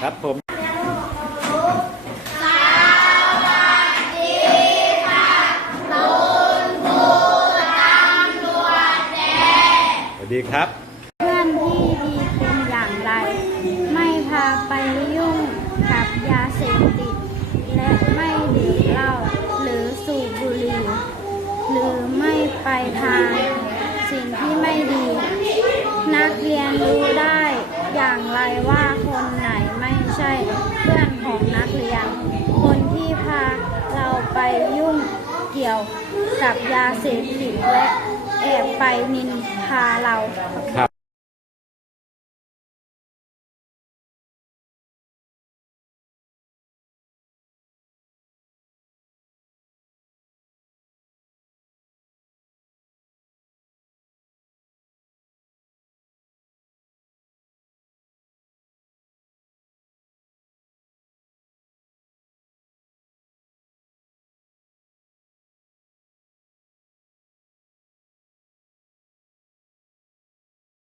ครับผมดีครับ เพื่อนที่ดีเป็นอย่างไร ไม่พาไปยุ่งกับยาเสพติด และไม่ดื่มเหล้าหรือสูบบุหรี่หรือไม่ไปทางสิ่งที่ไม่ดี นักเรียนรู้ได้ อย่างไรว่าคนไหนไม่ใช่เพื่อนของนักเรียน คนที่พาเราไปยุ่งเกี่ยวกับยาเสพติดและแอบไปนินทาเรา